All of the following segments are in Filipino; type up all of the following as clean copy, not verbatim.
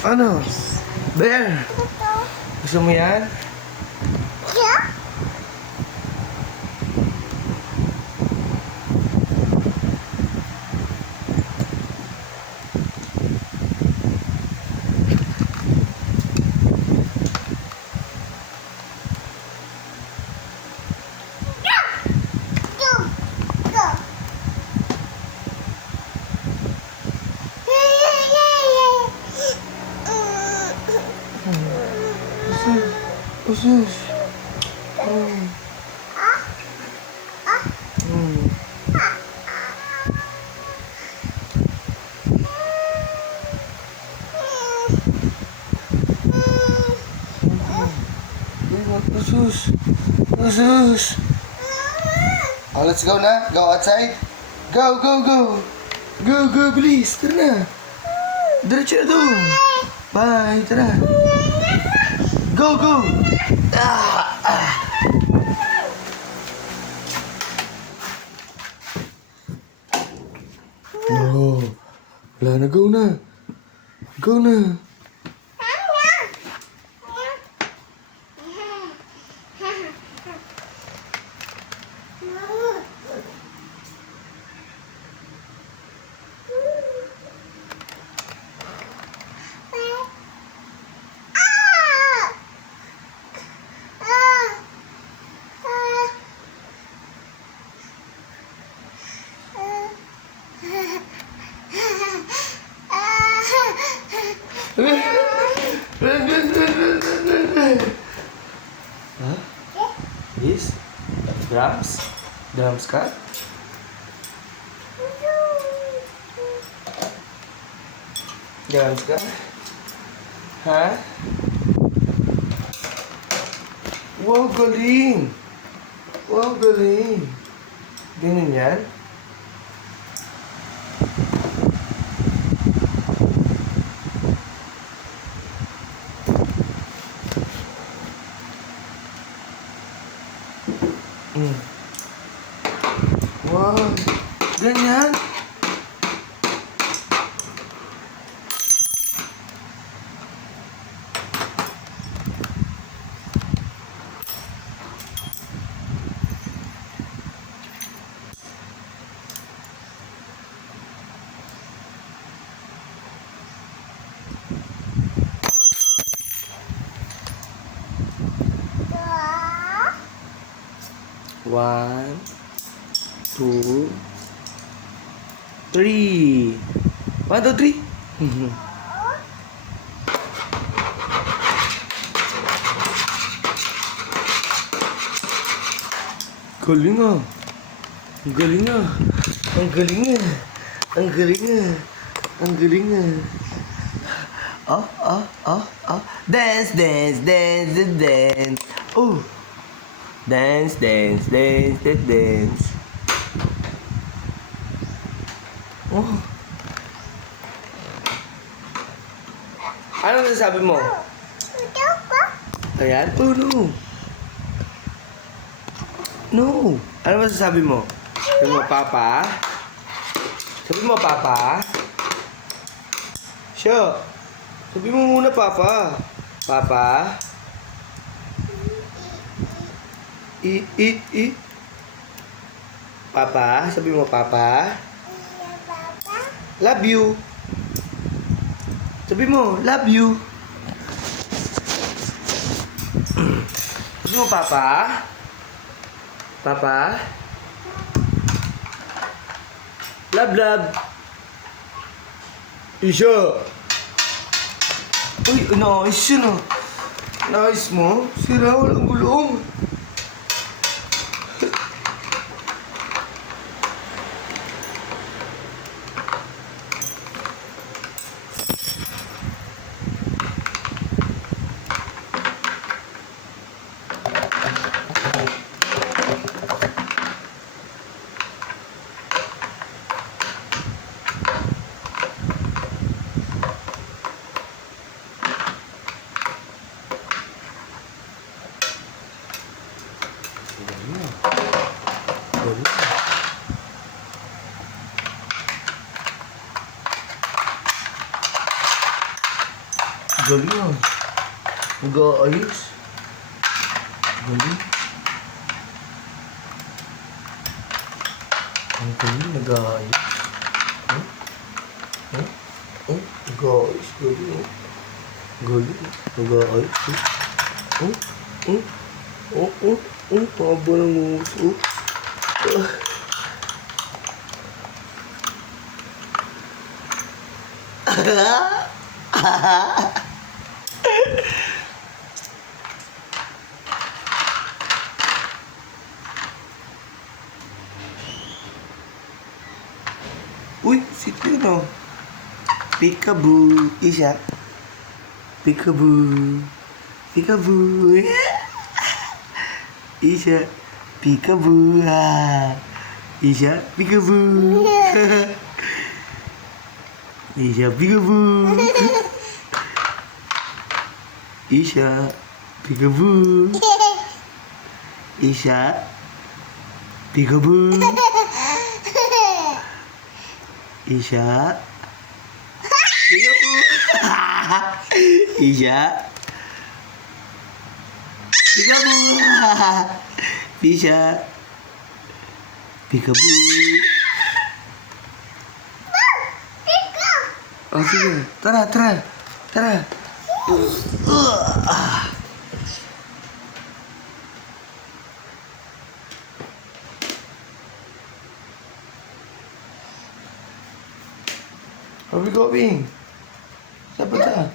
Ano? Bear. Gusto mo yan? Yeah. Usus. Usus. Usus. Oh, let's go na. Go outside. Go, go, go. Go, go, please. Tara na. Diretso na doon. Bye. Tara. Go, go. Oh, wala na. Go na. Go na. Huh? This? Drums? Drums ka? Drums ka? Ha? Wow, galing! Wow, galing! Ganyan yan? Wow! Ganyan? One, two, three. 1, 2, 3. Galing ah. Ang galing ah. Ang galing ah. Ang galing ah. Ang galing ah. Dance, dance, dance, dance, dance. Oh. Dance, dance, dance, dance, dance. Oh. Ano nasasabi mo? Ayan? Oh, no. No. Ano masasabi mo? Sabi mo, Papa? Sabi mo, Papa? Siya. Sabi mo muna, Papa. Papa? I. Papa? Sabi mo, Papa? Love you. Sabi mo, love you. Sabi mo, Papa? Papa? Love, love. Isha. Uy, nice yun ah. Nice mo. Sira, walang gulong. Galing ah. Nag-aayos. Galing. Ang galing, nag-aayos. Huh? Huh? Oh, nag-aayos. Galing oh. Galing. Nag-aayos. Oh. Oh. Oh. Oh. Oh. Haba ng uso. Uy, si Tino. Peekaboo. Isa. Peekaboo. Peekaboo. Isa. Peekaboo. Isa. Peekaboo. Isa. Peekaboo. Isa. Peekaboo. Isa. Peekaboo. Isha. Peekaboo. Isha. Peekaboo. Isha. Peekaboo. Oh, sige. Tara, tara. Tara. Where are we going? Saan punta?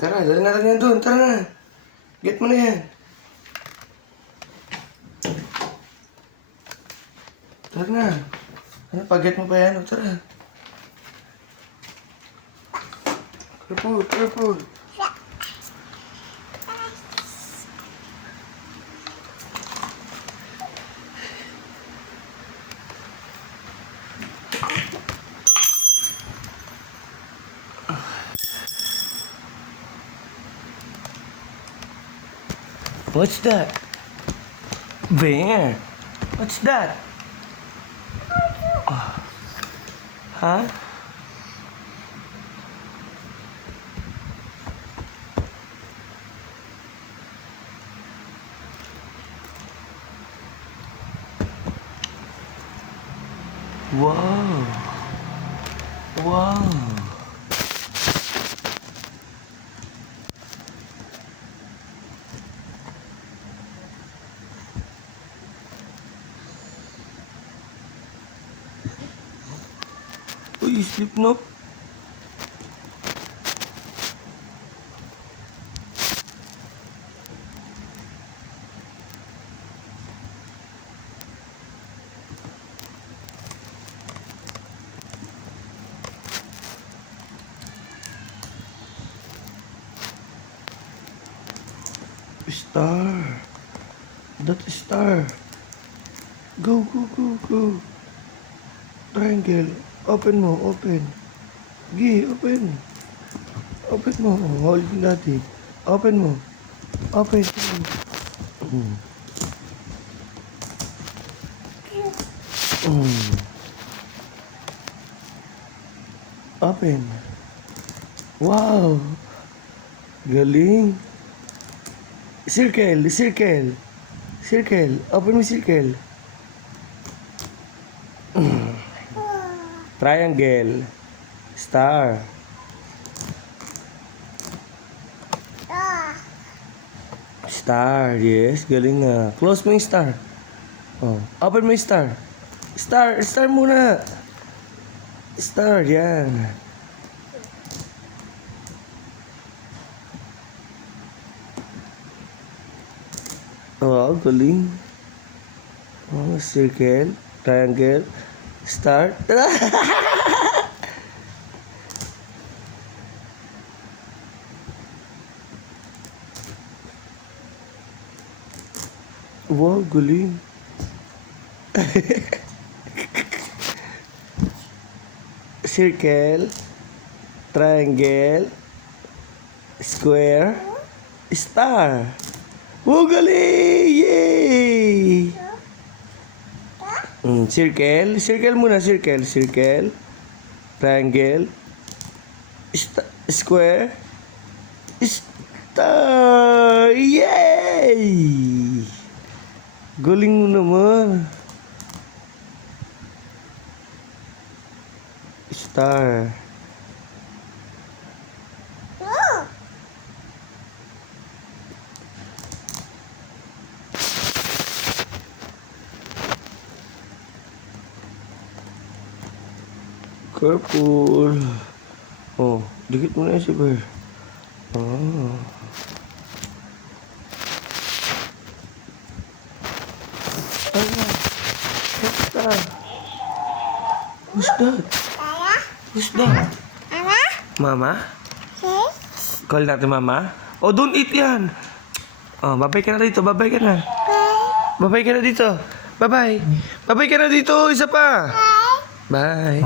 Tara, dali natin yan doon. Tara na. Get mo na yan. Tara na. Ano, pag-get mo pa yan. O, tara. Careful, careful. What's that? Bear. What's that? Huh? Wow. Wow. Uy, sleep no? Star. That is star. Go, go, go, go. Triangle. Open mo, open. Gi, open. Open mo. Hold natin. Open mo. Open. Mm. Mm. Open. Wow. Galing. Circle, circle. Circle. Open mo circle. Triangle. Star. Star, yes. Galing nga. Close mo yung star. Oh. Open mo yung star. Star. Star muna. Star, yan. Oh, galing. Oh, circle. Triangle. Star. Wow, galing. Circle, triangle, square, Star. Oh, galing! Yay! Circle. Circle muna, circle. Circle. Triangle. Square. Star! Yay! Galing mo naman. Star. Careful. Oh, dikit mo na yan si Bear. Oh. Ano? What's that? Who's that? Who's that? Mama? Call natin Mama? Oh, don't eat yan. Oh, babay ka na dito. Babay ka na. Babay ka na dito. Babay. Babay ka na dito. Isa pa. Bye.